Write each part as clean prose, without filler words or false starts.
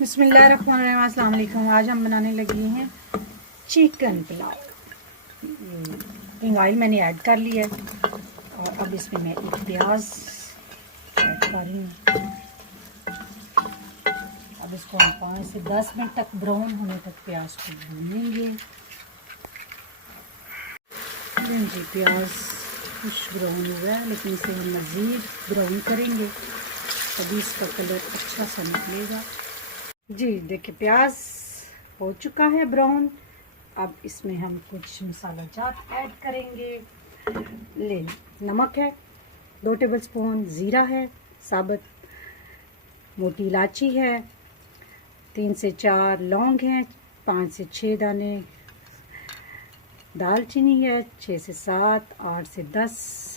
बिस्मिल्लाहिर्रहमानिर्रहीम। अस्सलाम वालेकुम। आज हम बनाने लगे हैं चिकन पुलाव। किंग ऑयल मैंने ऐड कर लिया है और अब इसमें मैं एक प्याज ऐड कर रही हूँ। अब इसको हम 5 से 10 मिनट तक ब्राउन होने तक प्याज को भूनेंगे। जी प्याज कुछ ब्राउन हुआ है, लेकिन इसे हम मज़ीद ब्राउन करेंगे तभी इसका कलर अच्छा सा निकलेगा। जी देखिए प्याज हो चुका है ब्राउन। अब इसमें हम कुछ मसाला जात ऐड करेंगे। नमक है 2 टेबलस्पून, ज़ीरा है साबुत, मोटी इलायची है, 3 से 4 लौंग हैं, 5 से 6 दाने दालचीनी है, 6 से 7, 8 से 10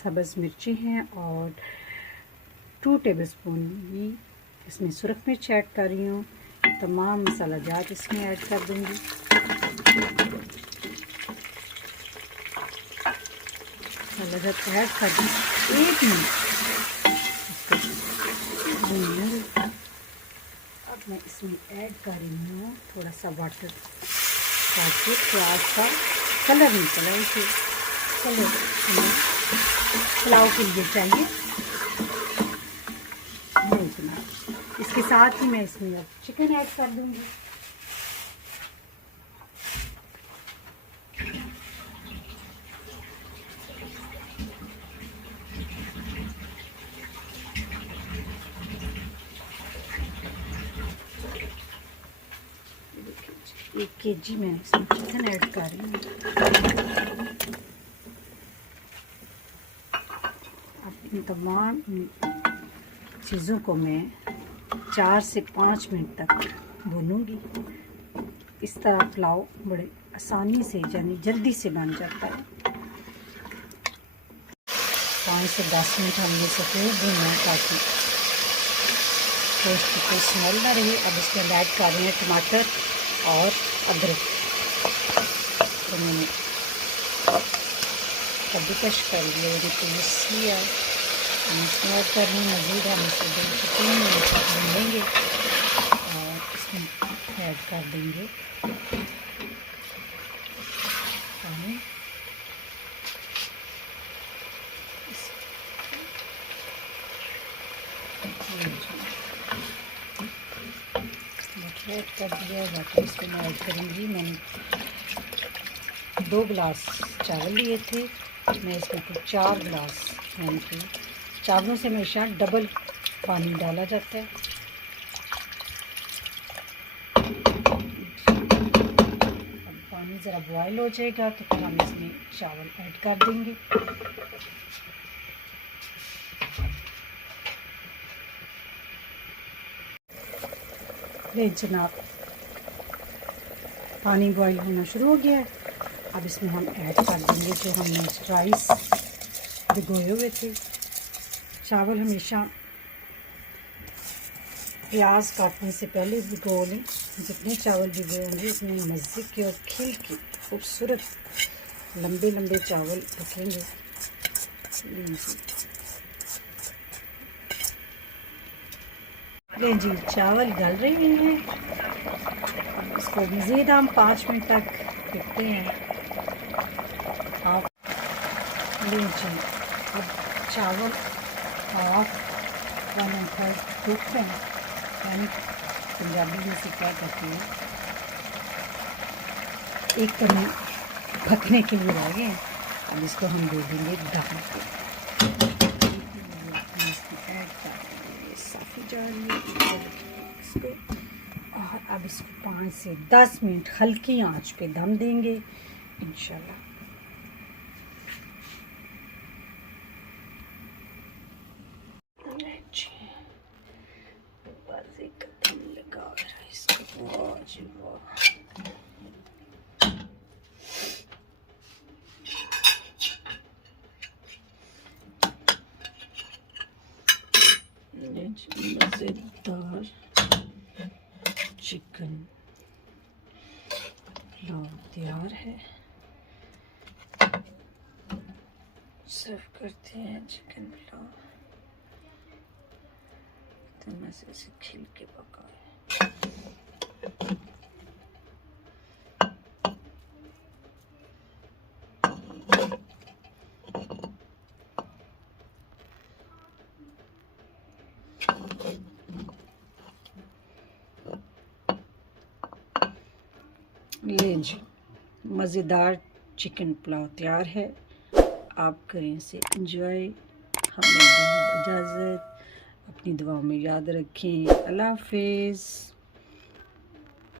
सब्ज़ मिर्ची हैं और 2 टेबलस्पून भी इसमें सुरख मिर्च ऐड कर रही हूँ। तमाम मसाला जात इसमें ऐड कर दूँगी। मसाला जात ऐड कर दूँ 1 मिनट भूनेंगे। अब मैं इसमें ऐड कर रही हूँ थोड़ा सा वाटर ताकि प्याज का कलर निकल आए। इसे कलर पुलाव के लिए चाहिए। इसके साथ ही मैं इसमें अब चिकन ऐड कर दूंगी। एक केजी मैं इसमें चिकन ऐड कर रही हूँ। अब इन तमाम चीज़ों को मैं 4 से 5 मिनट तक भूनूंगी। इस तरह पुलाव बड़े आसानी से यानी जल्दी से बन जाता है। 5 से 10 मिनट हमने इसे भूना ताकि पेस्ट की कोई स्मेल ना रहे। अब इसमें ऐड कर रहे हैं टमाटर और अदरक। तो मैंने कद्दूकश कर लिया, पेस्ट लिया, इसमें ऐड करनी मज़ीद हम इसे 2 से 3 मिनट तक भूनेंगे और इसमें ऐड कर देंगे पानी। ऐड कर दिया वाटर इसमें मैं ऐड करूँगी। मैंने 2 गिलास चावल लिए थे, मैं इसमें कुछ 4 गिलास, यानी कि चावलों से हमेशा डबल पानी डाला जाता है। अब पानी ज़रा बॉयल हो जाएगा तो फिर हम इसमें चावल ऐड कर देंगे। ले जनाब पानी बॉईल होना शुरू हो गया है। अब इसमें हम ऐड कर देंगे जो हमने राइस भिगोए हुए थे। चावल हमेशा प्याज काटने से पहले भिगो लें। जितने चावल भिगोए होंगे उतने मज़े के और खिल के खूबसूरत लंबे लंबे चावल पकेंगे। जी चावल गल रहे हैं। इसको मज़ीद हम 5 मिनट तक पकते हैं। आप जी अब चावल हाफ 1/3 कुक हैं, यानी पंजाबी में से क्या कहते हैं, एक कमी पकने के लिए रह गए। अब इसको हम दे देंगे ढक के। और अब इसको 5 से 10 मिनट हल्की आंच पे दम देंगे इंशाल्लाह। मज़ेदार चिकन पुलाव तैयार है। सर्व करते हैं चिकन पुलाव। तो मज़े से खिल के पका है। ले जी, मज़ेदार चिकन पुलाव तैयार है। आप करें इसे एंजॉय। हमें दें इजाज़त। अपनी दुआओं में याद रखें। अल्लाह हाफ़िज़।